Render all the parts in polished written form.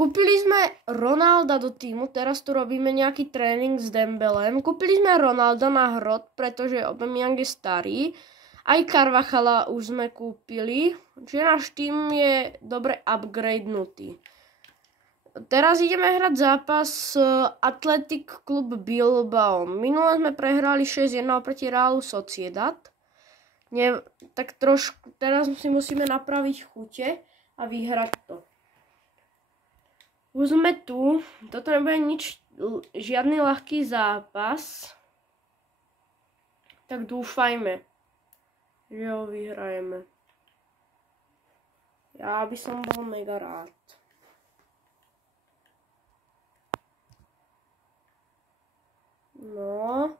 Kúpili sme Ronalda do týmu, teraz tu robíme nejaký tréning s Dembelem. Kúpili sme Ronalda na hrot, pretože Aubameyang je starý. Aj Carvajala už sme kúpili, čiže náš tým je dobre upgradenutý. Teraz ideme hrať zápas Athletic Club Bilbao. Minule sme prehrali 6-1 proti Realu Sociedad. Tak trošku, teraz si musíme napraviť chute a vyhrať to. Už sme tu, toto nebude žiadny ľahký zápas. Tak dúfajme, že ho vyhrajeme. Ja by som bol mega rád. No.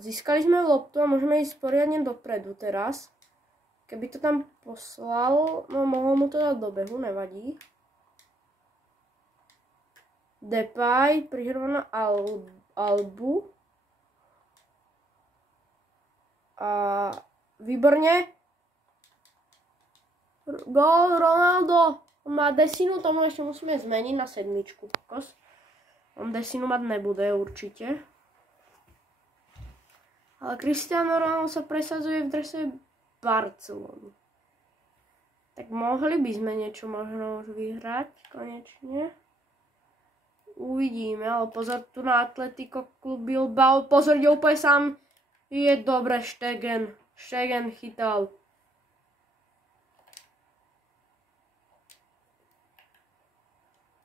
Získali sme loptu a môžeme ísť poriadne dopredu teraz. Keby to tam poslal, no mohol mu to dať do behu, nevadí. Depay prihrá na Albu. A výborne. Gól Ronaldo. On má desinu, tomu ešte musíme zmeniť na 7. On desinu mať nebude určite. Ale Cristiano Ronaldo sa presadzuje v drese Barcelony. Tak mohli by sme niečo možno už vyhrať konečne. Uvidíme, ale pozor tu na Atletico Club Bilbao. Pozor, ide úplne sám. Je dobre, Stegen. Stegen chytal.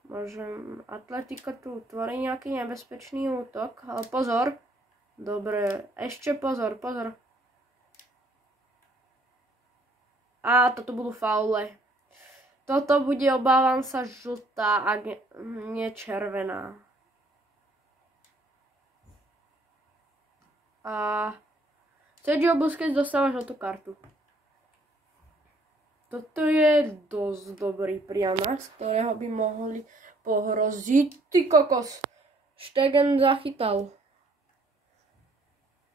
Môžem Atletico tu tvorí nejaký nebezpečný útok, ale pozor. Dobre, ešte pozor. A toto budú faule. Toto bude, obávam sa, žltá a nie červená. A Sergio Busquets dostáva žltú kartu. Toto je dosť dobrý priamar, z ktorého by mohli pohroziť. Ty kokos, Stegen zachytal.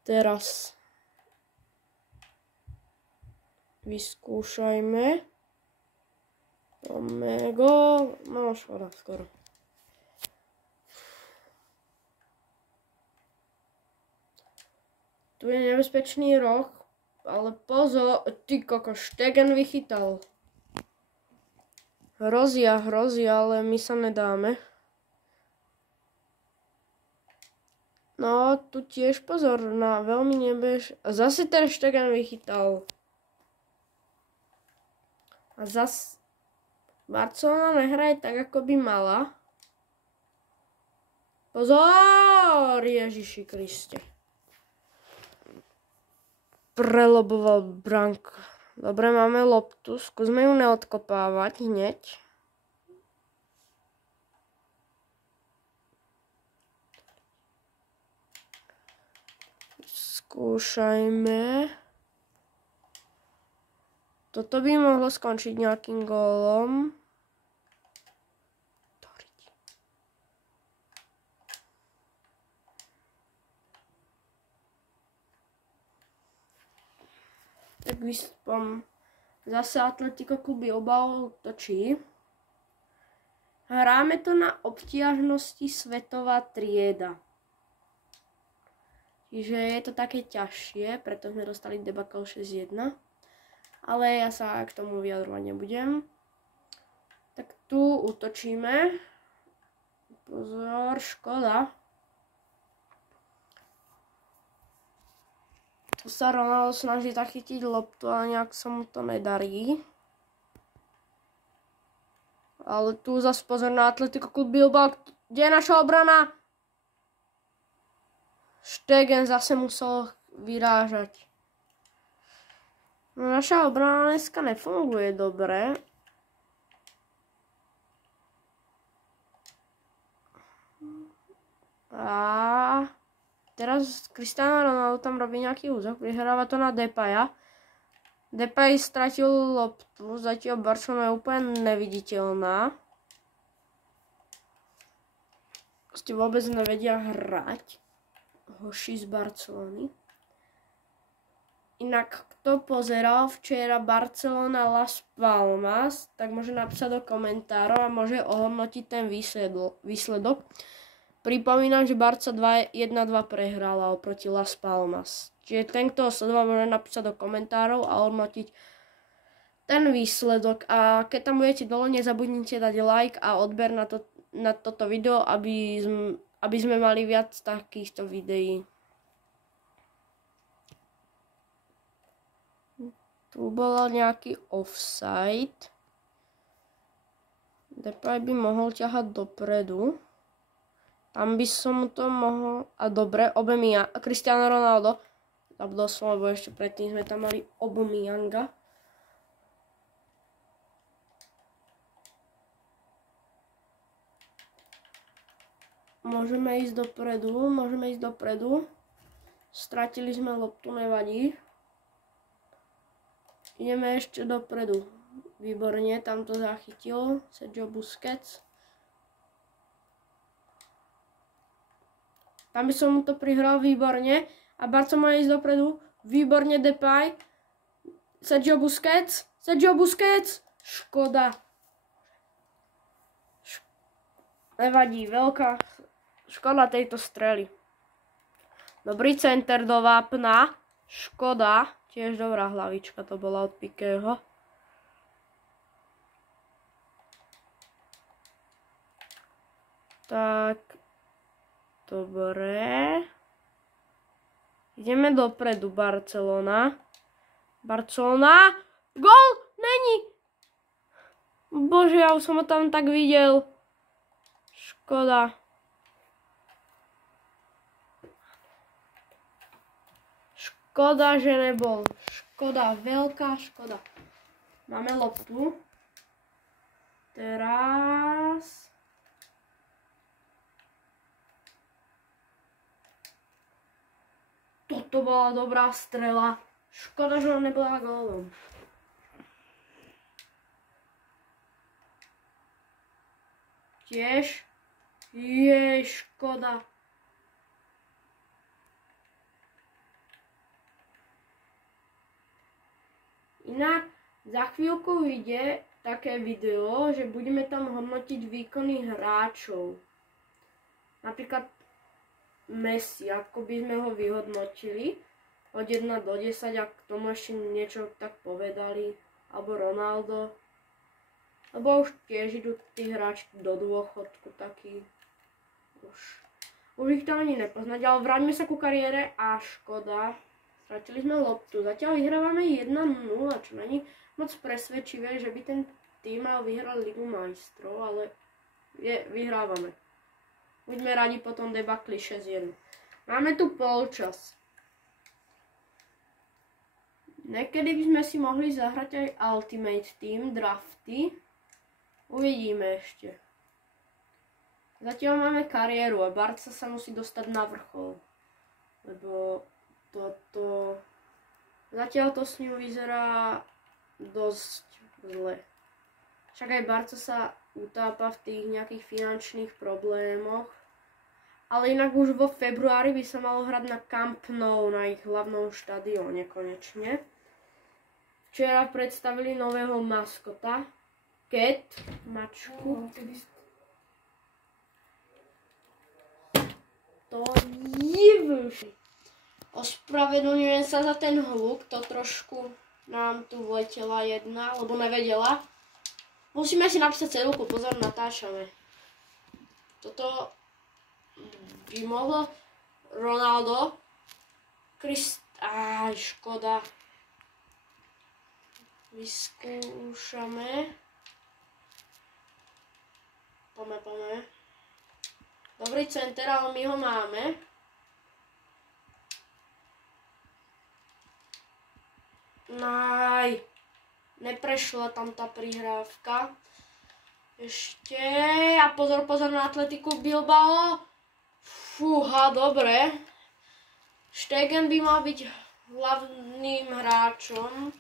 Teraz vyskúšajme. Omego. No škoda, skoro. Tu je nebezpečný roh, ale pozor, ty koko, Stegen vychytal. Hrozia, ale my sa nedáme. No, tu tiež pozor na veľmi a zase ten Stegen vychytal. A zase Barcelona nehraje tak, ako by mala. Pozor, Ježiši Kriste. Preloboval branku. Dobre, máme loptu, skúsme ju neodkopávať hneď. Skúšajme. Toto by mohlo skončiť nejakým gólom. Tak vyspom. Zase Atletico Club Bilbao točí. Hráme to na obtiažnosti svetová trieda. Čiže je to také ťažšie, preto sme dostali debakl 6-1. Ale ja sa k tomu vyjadrovať nebudem. Tak tu útočíme. Pozor, škoda. Tu sa Ronaldo snaží zachytiť loptu, ale nejak sa mu to nedarí. Ale tu zase pozor na Atletico Club Bilbao. Kde je naša obrana? Stegen zase musel vyrážať. No, naša obrana dneska nefunguje dobre. A teraz Cristiano Ronaldo tam robí nejaký úzok. Vyhráva to na Depaya. Depay stratil loptu. Zatiaľ Barcelona je úplne neviditeľná. Proste vôbec nevedia hrať hoši z Barcelony. Inak, kto pozeral včera Barcelona Las Palmas, tak môže napísať do komentárov a môže ohodnotiť ten výsledok. Pripomínam, že Barca 1-2 prehrala oproti Las Palmas. Čiže ten, kto ho sledoval, môže napísať do komentárov a ohodnotiť ten výsledok. A keď tam budete dole, nezabudnite dať like a odber na toto video, aby sme mali viac takýchto videí. Tu bol nejaký offside. Depay by mohol ťahať dopredu. Tam by som to mohol... A dobre, Cristiano Ronaldo. Zabudol som, lebo ešte predtým sme tam mali Aubameyanga. Môžeme ísť dopredu. Stratili sme loptu, nevadí. Ideme ešte dopredu. Výborne, tam to zachytil Sergio Busquets. Tam by som mu to prihral, výborne. A Barca má ísť dopredu. Výborne, Depay. Sergio Busquets. Škoda. Nevadí, veľká škoda tejto strely. Dobrý center do vápna. Škoda. Tiež dobrá hlavička to bola od Piquého. Tak. Dobre. Ideme dopredu, Barcelona. Gól! Není! Bože, ja už som ho tam tak videl. Škoda. Škoda, že nebol. Škoda, veľká škoda. Máme loptu. Teraz... Toto bola dobrá strela. Škoda, že ona nebola gólom. Tiež. Škoda. Inak za chvíľku vyjde také video, že budeme tam hodnotiť výkony hráčov. Napríklad Messi, ako by sme ho vyhodnotili od 1 do 10, ak k tomu ešte niečo tak povedali, alebo Ronaldo. Lebo už tiež idú tí hráči do dôchodku takí. Už ich tam ani nepoznať, ale vráťme sa ku kariére a škoda. Stratili sme loptu. Zatiaľ vyhrávame 1-0, čo není moc presvedčivé, že by ten tým mal vyhrať Ligu majstrov, ale vyhrávame. Buďme radi po tom debakli 6-1. Máme tu polčas. Niekedy by sme si mohli zahrať aj Ultimate Team, drafty. Uvidíme ešte. Zatiaľ máme kariéru a Barca sa musí dostať na vrchol. Lebo zatiaľ to s ňou vyzerá dosť zle. Však aj Barca sa utápa v tých nejakých finančných problémoch. Ale inak už vo februári by sa malo hrať na Camp Nou, na ich hlavnom štadióne konečne. Včera predstavili nového maskota, Cat, mačku. To je vš. Ospravedlňujem sa za ten hluk, to trošku nám tu vletela jedna, lebo nevedela. Musíme si napísať cedulku, pozor, natáčame. Toto by mohlo Ronaldo. Škoda. Vyskúšame. Poďme. Dobrý center, ale my ho máme. Neprešla tam tá prihrávka. Ešte. A pozor na Atletiku Bilbao. Fúha, dobre. Stegen by mal byť hlavným hráčom.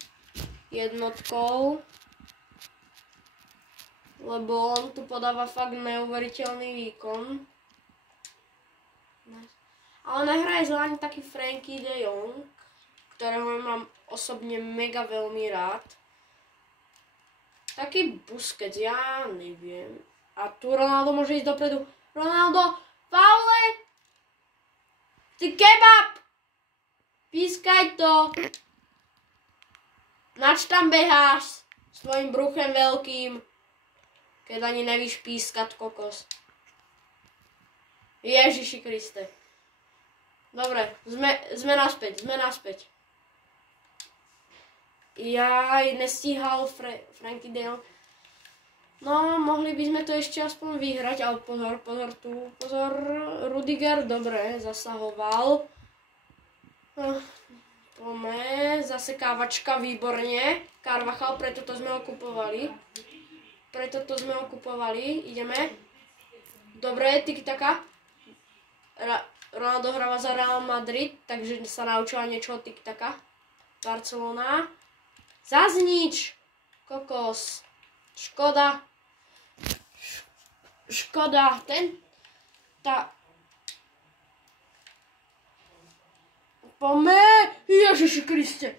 Jednotkou. Lebo on tu podáva fakt neuveriteľný výkon. Ale nehraje zle ani taký Frankie de Jong. ktorého mám osobne mega veľmi rád. Taký Busquets, ja neviem. A tu Ronaldo môže ísť dopredu. Ronaldo, faule! Ty kebab! Pískaj to! Nač tam beháš? S tvojim bruchem veľkým. Keď ani nevíš pískať, kokos. Ježiši Kriste. Dobre, sme naspäť. Jaj, nestíhal Frankie de Jong. No, mohli by sme to ešte aspoň vyhrať, ale pozor, Rudiger, dobre, zasahoval. Poďme, zase kávačka, výborne. Carvajal, preto to sme okupovali. Ideme. Dobre, tiki-taka. Ronaldo hráva za Real Madrid, takže sa naučila niečo od tiki-taka. Barcelona. Zas nič. Kokos. Škoda. Poďme. Ježiši Kriste.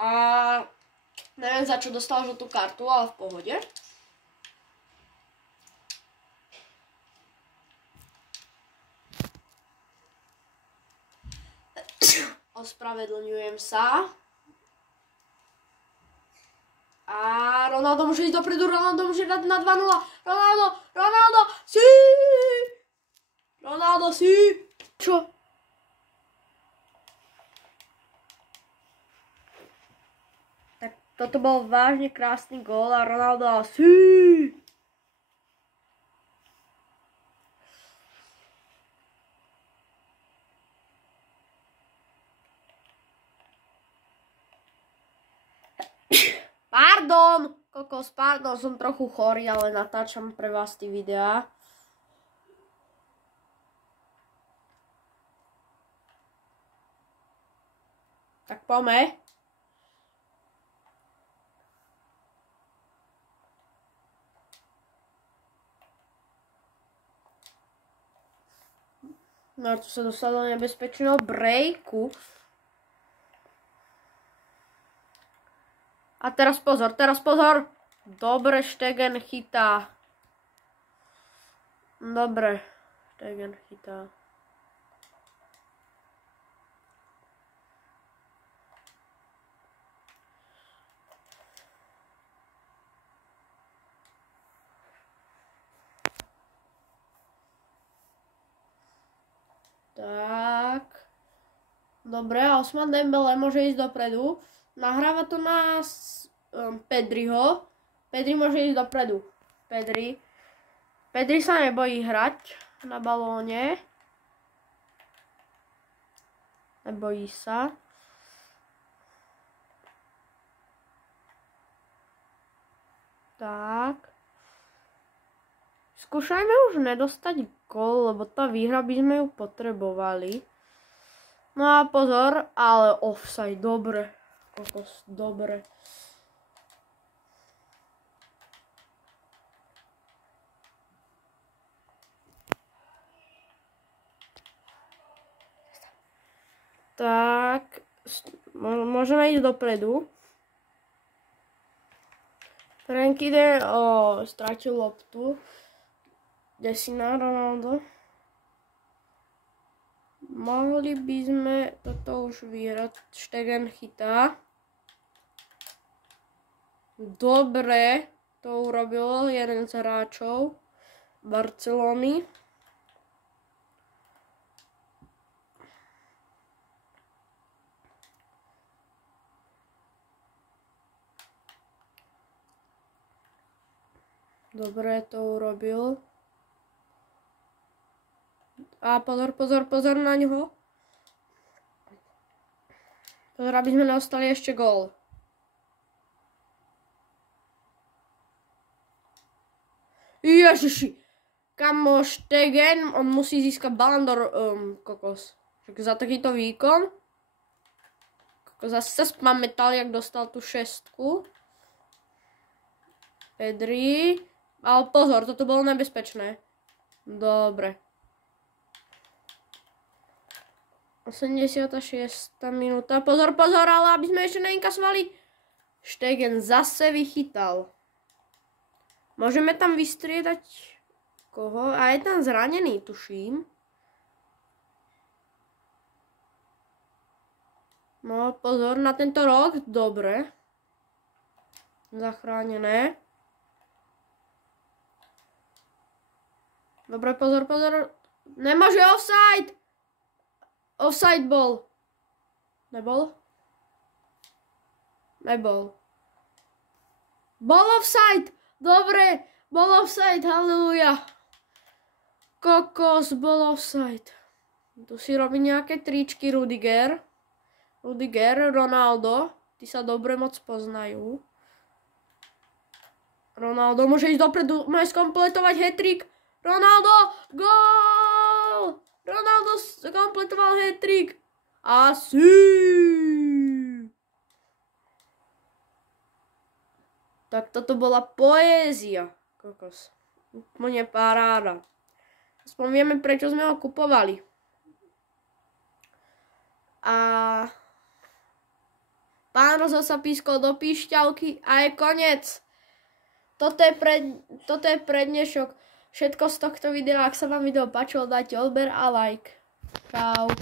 A neviem, za čo dostal žltú kartu, ale v pohode. Ospravedlňujem sa. A Ronaldo môže ísť dopredu, Ronaldo môže dať na 2-0. Ronaldo, sí! Čo? Tak toto bol vážne krásny gól a Ronaldo dal sí! Pardon, som trochu chorý, ale natáčam pre vás tie videá. Tak poďme. No tu sa dostal do nebezpečného breaku. A teraz pozor. Dobre, Stegen chytá. Tak. Dobre, a Ousmane Dembélé môže ísť dopredu. Nahráva to na Pedriho. Pedri môže ísť dopredu. Pedri sa nebojí hrať na balóne. Nebojí sa. Tak. Skúšajme už nedostať gól, lebo tá výhra by sme ju potrebovali. No a pozor, ale offside, dobre. Kokos, dobre. Tak, môžeme ísť dopredu. Frankie strátil loptu. Desina Ronaldo. Mohli by sme toto už vyhrať. Stegen chytá. Dobre, to urobil jeden z hráčov Barcelony. Dobre, to urobil. A pozor na ňoho. Pozor, aby sme neostali ešte gól. Ježiši. Kamo, Stegen, on musí získať Ballon d'Or, kokos. Za takýto výkon. Kokos, zase sa spamätal, jak dostal tú 6. Pedri. Ale pozor, toto bolo nebezpečné. Dobre. 86. minúta. Pozor, pozor, ale aby sme ešte neinkasovali. Stegen zase vychytal. Môžeme tam vystriedať koho? A je tam zranený, tuším. No, pozor na tento rok. Dobre. Zachránené. Dobre, pozor, pozor. Nemôže offside! Offside bol. Nebol? Nebol. Bol offside! Dobre, bol offside, halleluja. Kokos, bol offside. Tu si robí nejaké tričky Rudiger. Rudiger, Ronaldo. Tí sa dobre moc poznajú. Ronaldo môže ísť dopredu, môže skompletovať hat-trick. Ronaldo, gól! Ronaldo kompletoval hat-trick. Asi. Tak toto bola poézia. Kokos. Úplne paráda. Aspoň vieme, prečo sme ho kupovali. A pán Rozo sa pískol do píšťalky a je koniec. Toto je pre dnešok. Všetko z tohto videa. Ak sa vám video páčilo, dajte odber a like. Čau.